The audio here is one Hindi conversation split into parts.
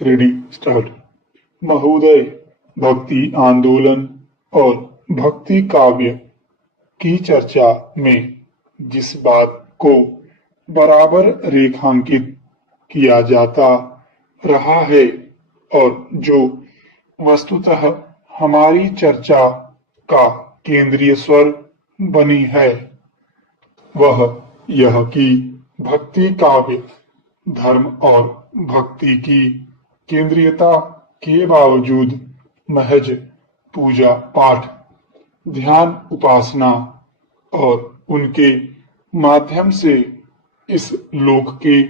Ready start. महोदय, भक्ति आंदोलन और भक्ति काव्य की चर्चा में जिस बात को बराबर रेखांकित किया जाता रहा है और जो वस्तुतः हमारी चर्चा का केंद्रीय स्वर बनी है, वह यह कि भक्ति काव्य धर्म और भक्ति की केंद्रीयता के बावजूद महज पूजा पाठ, ध्यान, उपासना और उनके माध्यम से इस लोक के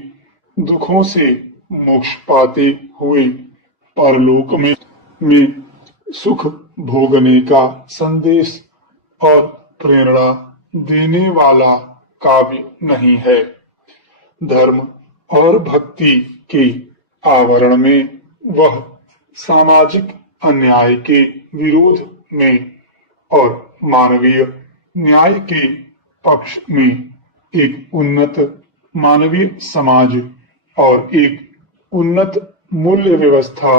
दुखों से मोक्ष पाते हुए परलोक में सुख भोगने का संदेश और प्रेरणा देने वाला काव्य नहीं है। धर्म और भक्ति के आवरण में वह सामाजिक अन्याय के विरोध में और मानवीय न्याय के पक्ष में एक उन्नत मानवीय समाज और एक उन्नत मूल्य व्यवस्था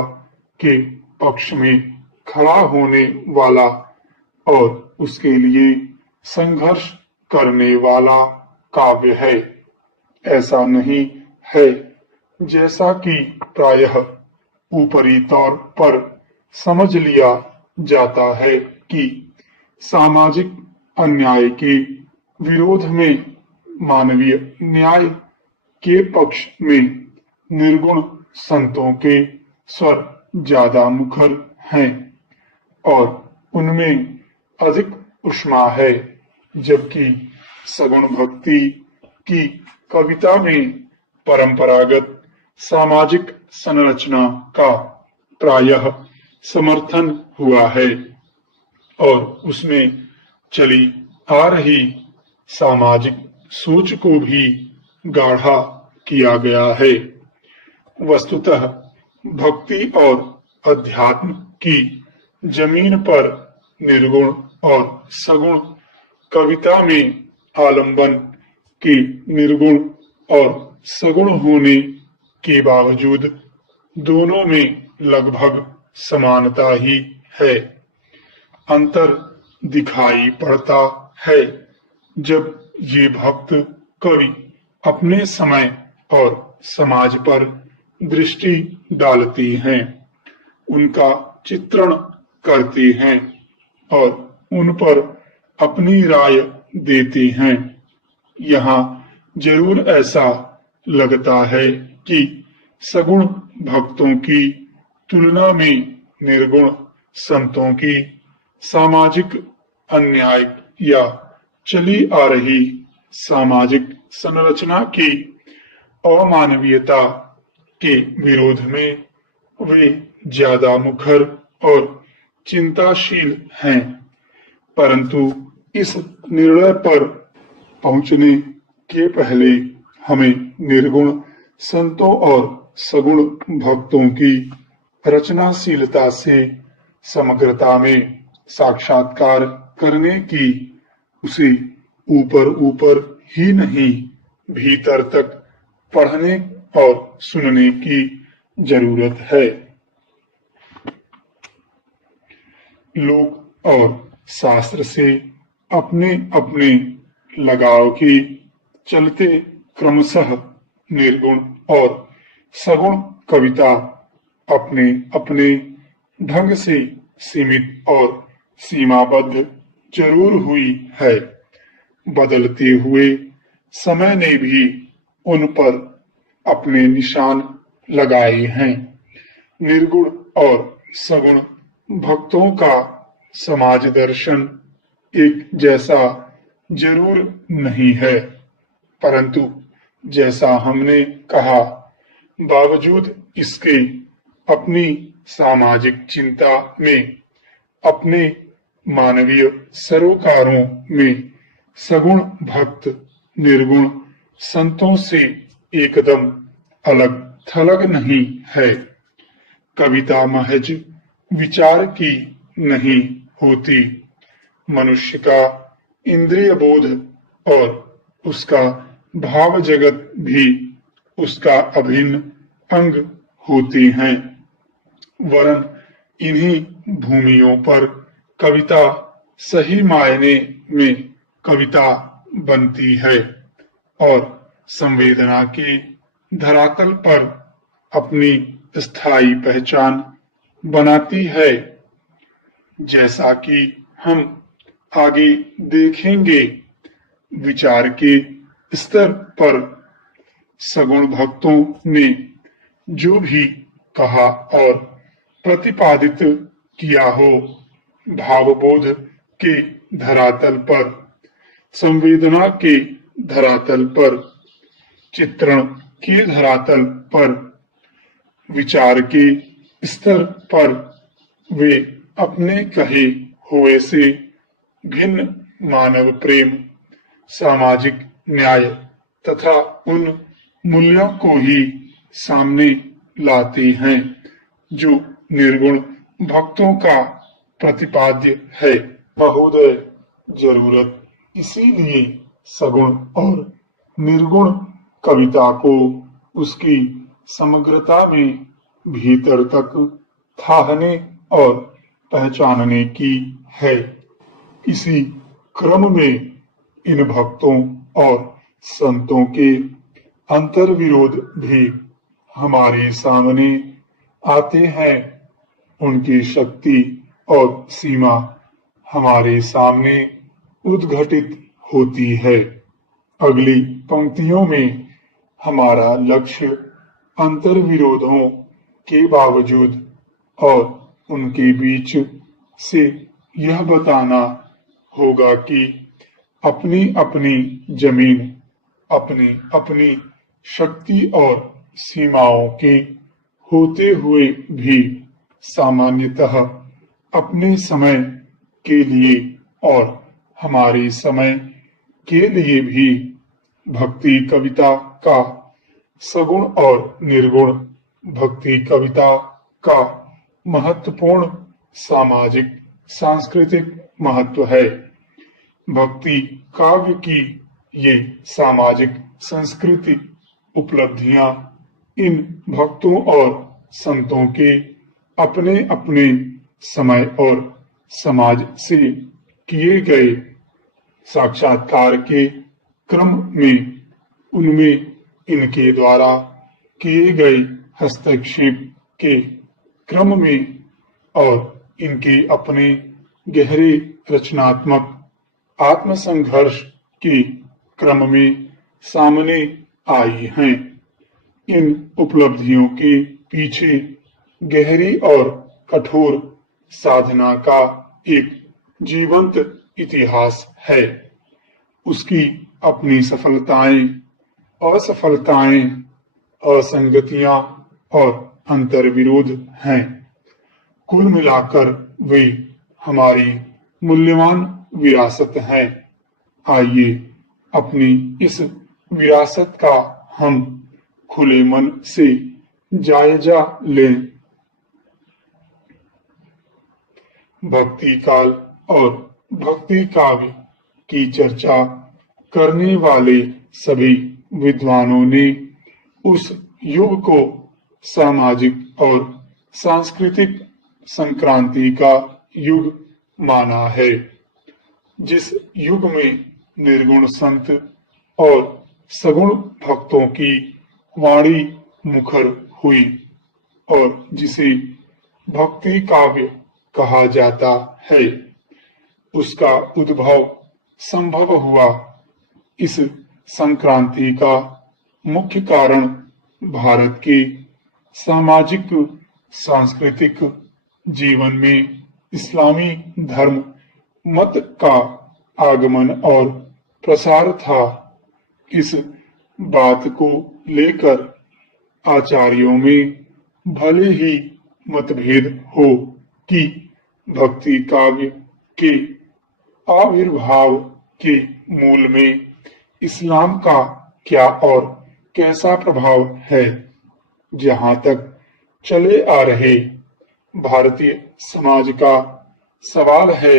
के पक्ष में खड़ा होने वाला और उसके लिए संघर्ष करने वाला काव्य है। ऐसा नहीं है जैसा कि प्रायः ऊपरी तौर पर समझ लिया जाता है कि सामाजिक अन्याय के विरोध में मानवीय न्याय के पक्ष में निर्गुण संतों के स्वर ज्यादा मुखर हैं और उनमें अधिक ऊष्मा है, जबकि सगुण भक्ति की कविता में परंपरागत सामाजिक संरचना का प्रायः समर्थन हुआ है और उसमें चली आ रही सामाजिक सोच को भी गाढ़ा किया गया है। वस्तुतः भक्ति और अध्यात्म की जमीन पर निर्गुण और सगुण कविता में आलंबन के निर्गुण और सगुण होने के बावजूद दोनों में लगभग समानता ही है। अंतर दिखाई पड़ता है जब ये भक्त कवि अपने समय और समाज पर दृष्टि डालते हैं, उनका चित्रण करते हैं और उन पर अपनी राय देते हैं। यहाँ जरूर ऐसा लगता है कि सगुण भक्तों की तुलना में निर्गुण संतों की सामाजिक अन्याय या चली आ रही सामाजिक संरचना की अमानवीयता के विरोध में वे ज्यादा मुखर और चिंताशील हैं। परंतु इस निर्णय पर पहुंचने के पहले हमें निर्गुण संतों और सगुण भक्तों की रचनाशीलता से समग्रता में साक्षात्कार करने की, उसे ऊपर ऊपर ही नहीं भीतर तक पढ़ने और सुनने की जरूरत है। लोक और शास्त्र से अपने अपने लगाव के चलते क्रमशः निर्गुण और सगुण कविता अपने अपने ढंग से सीमित और सीमाबद्ध जरूर हुई है। बदलते हुए समय ने भी उन पर अपने निशान लगाए हैं। निर्गुण और सगुण भक्तों का समाज दर्शन एक जैसा जरूर नहीं है, परंतु जैसा हमने कहा, बावजूद इसके अपनी सामाजिक चिंता में, अपने मानवीय सरोकारों में सगुण भक्त निर्गुण संतों से एकदम अलग थलग नहीं है। कविता महज विचार की नहीं होती, मनुष्य का इंद्रिय बोध और उसका भाव जगत भी उसका अभिन्न अंग होते हैं, वरन इन्हीं भूमियों पर कविता सही मायने में कविता बनती है और संवेदना के धरातल पर अपनी स्थायी पहचान बनाती है। जैसा कि हम आगे देखेंगे, विचार के स्तर पर सगुण भक्तों ने जो भी कहा और प्रतिपादित किया हो, भावबोध के धरातल पर, संवेदना के धरातल पर, चित्रण के धरातल पर, विचार के स्तर पर वे अपने कहे हुए से भिन्न मानव प्रेम, सामाजिक न्याय तथा उन मूल्यों को ही सामने लाते हैं जो निर्गुण भक्तों का प्रतिपाद्य है। महोदय, जरूरत इसीलिए सगुण और निर्गुण कविता को उसकी समग्रता में भीतर तक थाहने और पहचानने की है। इसी क्रम में इन भक्तों और संतों के अंतर्विरोध भी हमारे सामने आते हैं। उनकी शक्ति और सीमा हमारे सामने उद्घटित होती है। अगली पंक्तियों में हमारा लक्ष्य अंतर्विरोधों के बावजूद और उनके बीच से यह बताना होगा कि अपनी अपनी जमीन, अपनी अपनी शक्ति और सीमाओं के होते हुए भी सामान्यतः अपने समय के लिए और हमारे समय के लिए भी भक्ति कविता का सगुण और निर्गुण भक्ति कविता का महत्वपूर्ण सामाजिक सांस्कृतिक महत्व है। भक्ति काव्य की ये सामाजिक संस्कृति उपलब्धियां इन भक्तों और संतों के अपने अपने समय और समाज से किए गए साक्षात्कार के क्रम में, उनमें इनके द्वारा किए गए हस्तक्षेप के क्रम में और इनके अपने गहरे रचनात्मक आत्मसंघर्ष के क्रम में सामने आई हैं। इन उपलब्धियों के पीछे गहरी और कठोर साधना का एक जीवंत इतिहास है। उसकी अपनी सफलताएं, असफलताएं, असंगतियां और अंतर्विरोध हैं। कुल मिलाकर वे हमारी मूल्यवान विरासत है। आइए अपनी इस विरासत का हम खुले मन से जायजा लें। भक्ति काल और भक्ति काव्य की चर्चा करने वाले सभी विद्वानों ने उस युग को सामाजिक और सांस्कृतिक संक्रांति का युग माना है, जिस युग में निर्गुण संत और सगुण भक्तों की वाणी मुखर हुई और जिसे भक्ति काव्य कहा जाता है, उसका उद्भव संभव हुआ। इस संक्रांति का मुख्य कारण भारत के सामाजिक सांस्कृतिक जीवन में इस्लामी धर्म मत का आगमन और प्रसार था। इस बात को लेकर आचार्यों में भले ही मतभेद हो कि भक्ति काव्य के आविर्भाव के मूल में इस्लाम का क्या और कैसा प्रभाव है, जहां तक चले आ रहे भारतीय समाज का सवाल है,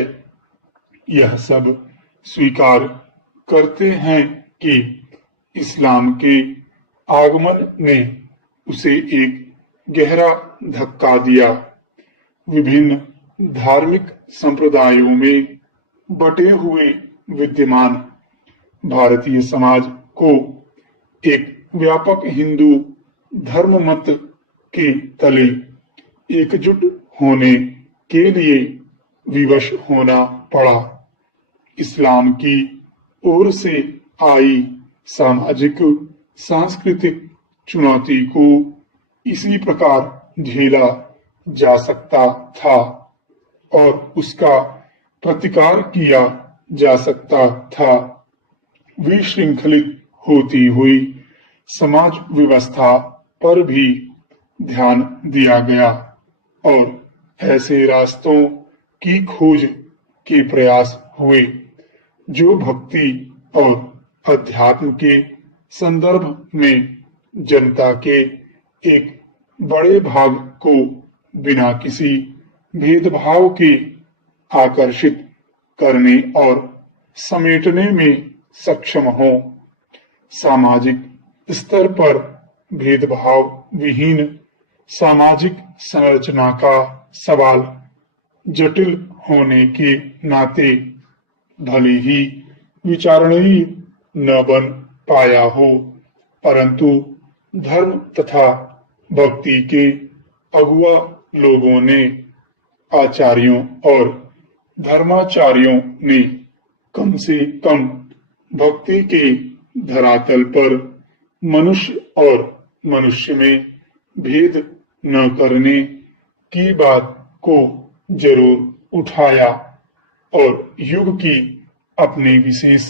यह सब स्वीकार करते हैं कि इस्लाम के आगमन ने उसे एक गहरा धक्का दिया। विभिन्न धार्मिक संप्रदायों में बटे हुए विद्यमान भारतीय समाज को एक व्यापक हिंदू धर्म मत के तले एकजुट होने के लिए विवश होना पड़ा। इस्लाम की ओर से आई सामाजिक सांस्कृतिक चुनौती को इसी प्रकार झेला जा सकता था और उसका प्रतिकार किया जा सकता था। विशृंखलित होती हुई समाज व्यवस्था पर भी ध्यान दिया गया और ऐसे रास्तों की खोज के प्रयास हुए जो भक्ति और अध्यात्म के संदर्भ में जनता के एक बड़े भाग को बिना किसी भेदभाव के आकर्षित करने और समेटने में सक्षम हो। सामाजिक स्तर पर भेदभाव विहीन सामाजिक संरचना का सवाल जटिल होने के नाते भले ही विचारणीय न बन पाया हो, परंतु धर्म तथा भक्ति के अगुआ लोगों ने, आचार्यों और धर्माचार्यों ने कम से कम भक्ति के धरातल पर मनुष्य और मनुष्य में भेद न करने की बात को जरूर उठाया और युग की अपनी विशेष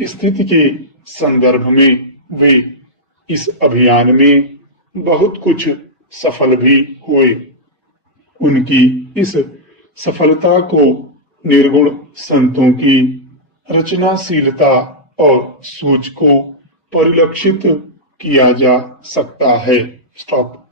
स्थिति के संदर्भ में वे इस अभियान में बहुत कुछ सफल भी हुए। उनकी इस सफलता को निर्गुण संतों की रचनाशीलता और सोच को परिलक्षित किया जा सकता है। स्टॉप।